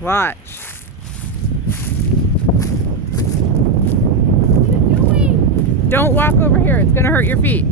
Watch. What are you doing? Don't walk over here. It's going to hurt your feet.